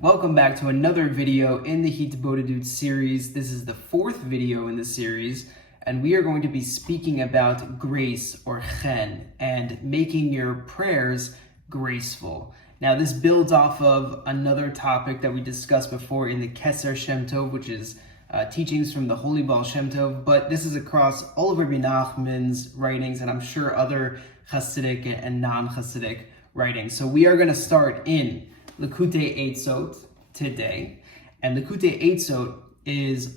Welcome back to another video in the Hitbodedut series. This is the fourth video in the series, and we are going to be speaking about grace or chen and making your prayers graceful. Now, this builds off of another topic that we discussed before in the Keser Shem Tov, which is teachings from the Holy Baal Shem Tov, but this is across all of Rebbe Nachman's writings, and I'm sure other Hasidic and non-Hasidic writings. So we are going to start in Likutey Eitzot today, and Likutey Eitzot is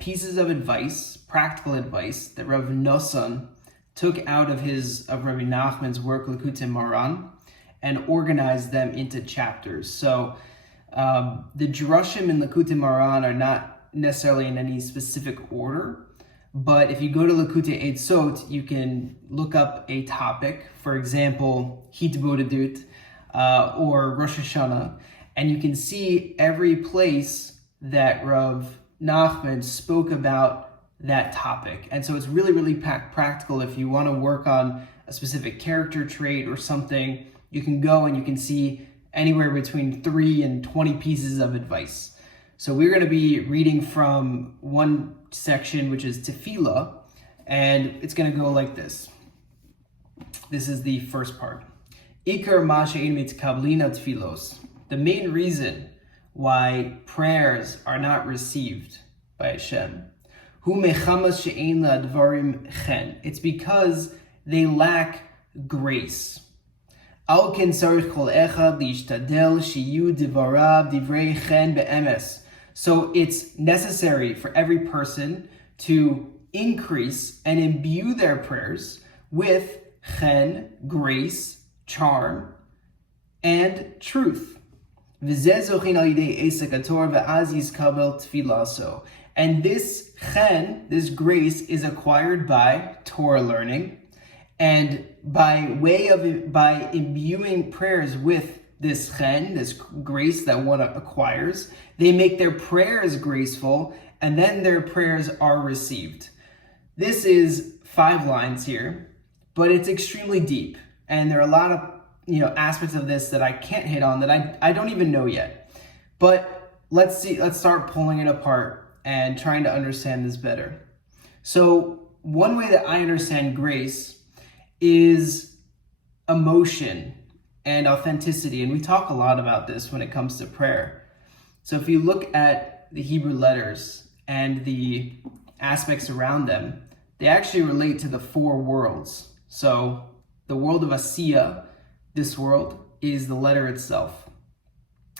pieces of advice, practical advice that Rav Nosson took out of Rebbe Nachman's work Likutei Moharan and organized them into chapters. So the drushim in Likutei Moharan are not necessarily in any specific order, but if you go to Likutey Eitzot, you can look up a topic, for example, Hitbodedut, or Rosh Hashanah, and you can see every place that Rav Nachman spoke about that topic. And so it's really practical. If you want to work on a specific character trait or something, you can go and you can see anywhere between 3 and 20 pieces of advice. So we're going to be reading from one section, which is Tefilah, and it's going to go like this. This is the first part. Ikar ma she'ein mitkablina tfilos. The main reason why prayers are not received by Hashem, hu mechamas she'ein la dvarim chen. It's because they lack grace. Al ken tzarich kol echad lishtadel shiyu divarav divrei chen be'emes. So it's necessary for every person to increase and imbue their prayers with chen, grace, charm, and truth. And this chen, this grace, is acquired by Torah learning, and by imbuing prayers with this chen, this grace that one acquires, they make their prayers graceful, and then their prayers are received. This is 5 lines here, but it's extremely deep, and there are a lot of aspects of this that I can't hit on, that I don't even know yet. But let's start pulling it apart and trying to understand this better. So one way that I understand grace is emotion and authenticity, and we talk a lot about this when it comes to prayer. So if you look at the Hebrew letters and the aspects around them, they actually relate to the 4 worlds. So the world of Asiya, this world, is the letter itself.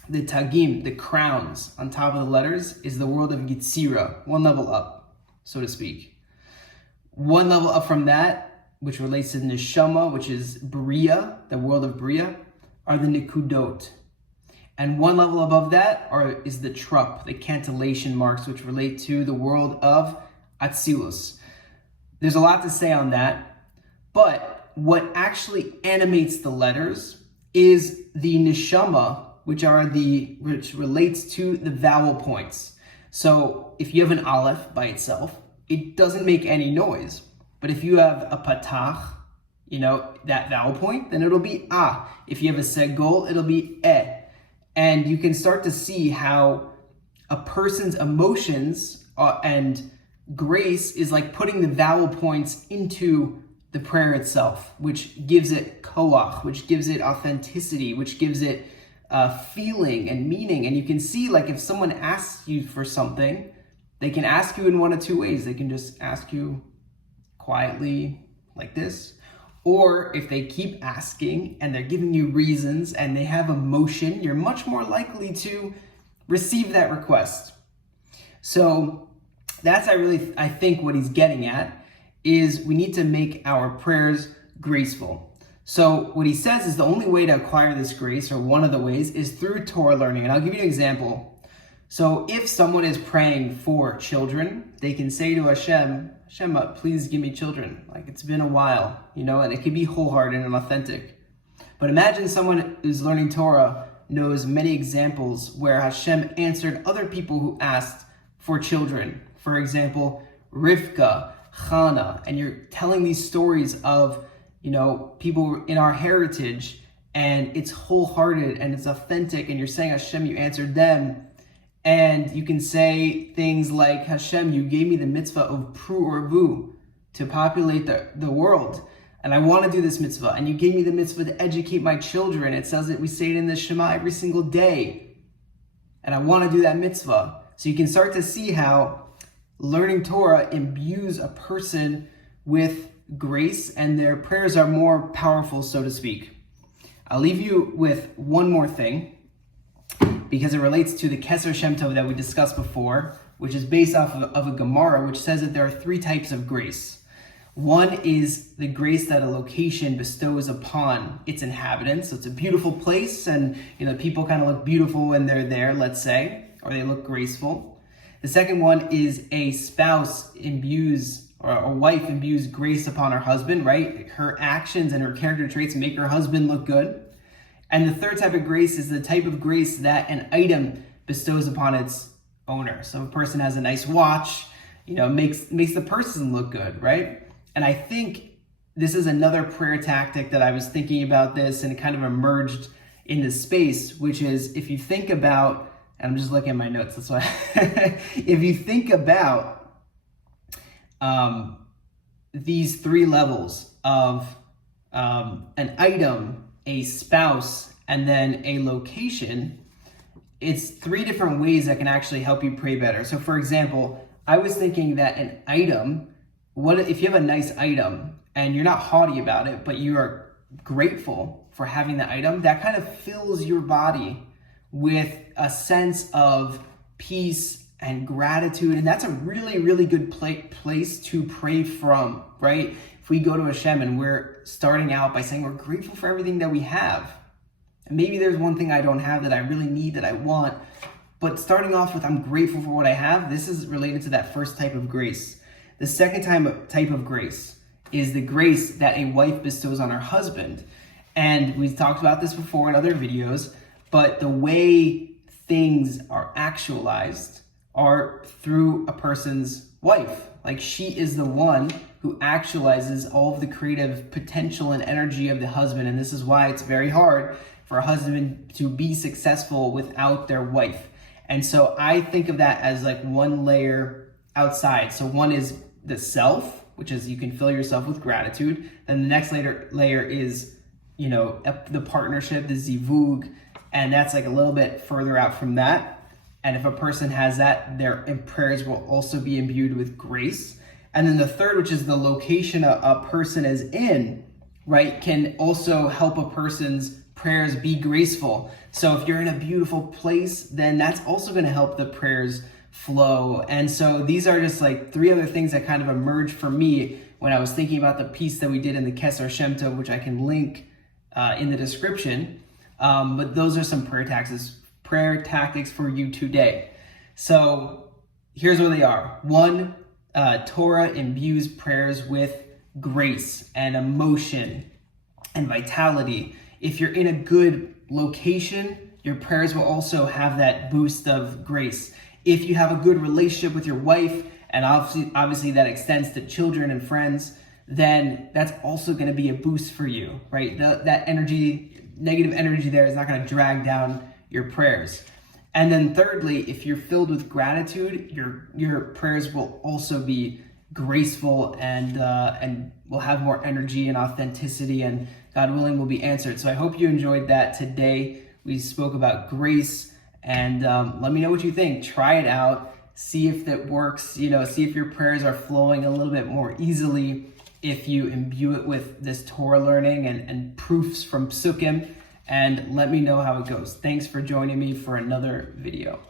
The tagim, the crowns on top of the letters, is the world of Yitzira, 1 level up, so to speak. 1 level up from that, which relates to Neshama, which is Bria, the world of Bria, are the Nikudot. And 1 level above that is the Trup, the cantillation marks, which relate to the world of Atzilus. There's a lot to say on that, but what actually animates the letters is the Neshama, which relates to the vowel points. So if you have an Aleph by itself, it doesn't make any noise. But if you have a patach, that vowel point, then it'll be a. If you have a segol, it'll be e. And you can start to see how a person's emotions and grace is like putting the vowel points into the prayer itself, which gives it koach, which gives it authenticity, which gives it feeling and meaning. And you can see, like, if someone asks you for something, they can ask you in 1 of 2 ways. They can just ask you quietly like this, or if they keep asking and they're giving you reasons and they have emotion, you're much more likely to receive that request. So that's I think what he's getting at is we need to make our prayers graceful. So what he says is the only way to acquire this grace, or one of the ways, is through Torah learning. And I'll give you an example. So if someone is praying for children, they can say to Hashem, please give me children. Like, it's been a while, and it can be wholehearted and authentic. But imagine someone who's learning Torah knows many examples where Hashem answered other people who asked for children. For example, Rivka, Chana, and you're telling these stories of, people in our heritage, and it's wholehearted and it's authentic, and you're saying, Hashem, you answered them. And you can say things like, Hashem, you gave me the mitzvah of pru urvu, to populate the world. And I want to do this mitzvah. And you gave me the mitzvah to educate my children. It says that we say it in the Shema every single day. And I want to do that mitzvah. So you can start to see how learning Torah imbues a person with grace, and their prayers are more powerful, so to speak. I'll leave you with one more thing, because it relates to the Keser Shem Tov that we discussed before, which is based off of a Gemara, which says that there are three types of grace. One is the grace that a location bestows upon its inhabitants. So it's a beautiful place, and people kind of look beautiful when they're there, let's say, or they look graceful. The second one is a spouse imbues, or a wife imbues grace upon her husband, right? Her actions and her character traits make her husband look good. And the third type of grace is the type of grace that an item bestows upon its owner. So if a person has a nice watch, makes the person look good, right? And I think this is another prayer tactic that I was thinking about this, and it kind of emerged in this space, which is, if you think about, and I'm just looking at my notes, that's why, if you think about these three levels of an item, a spouse, and then a location, it's three different ways that can actually help you pray better. So for example, I was thinking that an item, if you have a nice item and you're not haughty about it, but you are grateful for having the item, that kind of fills your body with a sense of peace and gratitude. And that's a really, really good place to pray from, right? If we go to Hashem and we're starting out by saying we're grateful for everything that we have. And maybe there's one thing I don't have that I really need, that I want, but starting off with I'm grateful for what I have, this is related to that first type of grace. The second type of grace is the grace that a wife bestows on her husband. And we've talked about this before in other videos, but the way things are actualized are through a person's wife. Like, she is the one who actualizes all of the creative potential and energy of the husband. And this is why it's very hard for a husband to be successful without their wife. And so I think of that as like one layer outside. So one is the self, which is you can fill yourself with gratitude. Then the next layer is, the partnership, the zivug, and that's like a little bit further out from that. And if a person has that, their prayers will also be imbued with grace. And then the third, which is the location a person is in, right, can also help a person's prayers be graceful. So if you're in a beautiful place, then that's also going to help the prayers flow. And so these are just like three other things that kind of emerged for me when I was thinking about the piece that we did in the Keser Shem Tov, which I can link in the description. But those are some prayer tactics for you today. So here's what they are. One, Torah imbues prayers with grace and emotion and vitality. If you're in a good location, your prayers will also have that boost of grace. If you have a good relationship with your wife, and obviously that extends to children and friends, then that's also going to be a boost for you, right? That energy, negative energy there is not going to drag down your prayers. And then thirdly, if you're filled with gratitude, your prayers will also be graceful and will have more energy and authenticity, and God willing will be answered. So I hope you enjoyed that today. We spoke about grace, and let me know what you think. Try it out. See if that works. See if your prayers are flowing a little bit more easily if you imbue it with this Torah learning and proofs from Psukim. And let me know how it goes. Thanks for joining me for another video.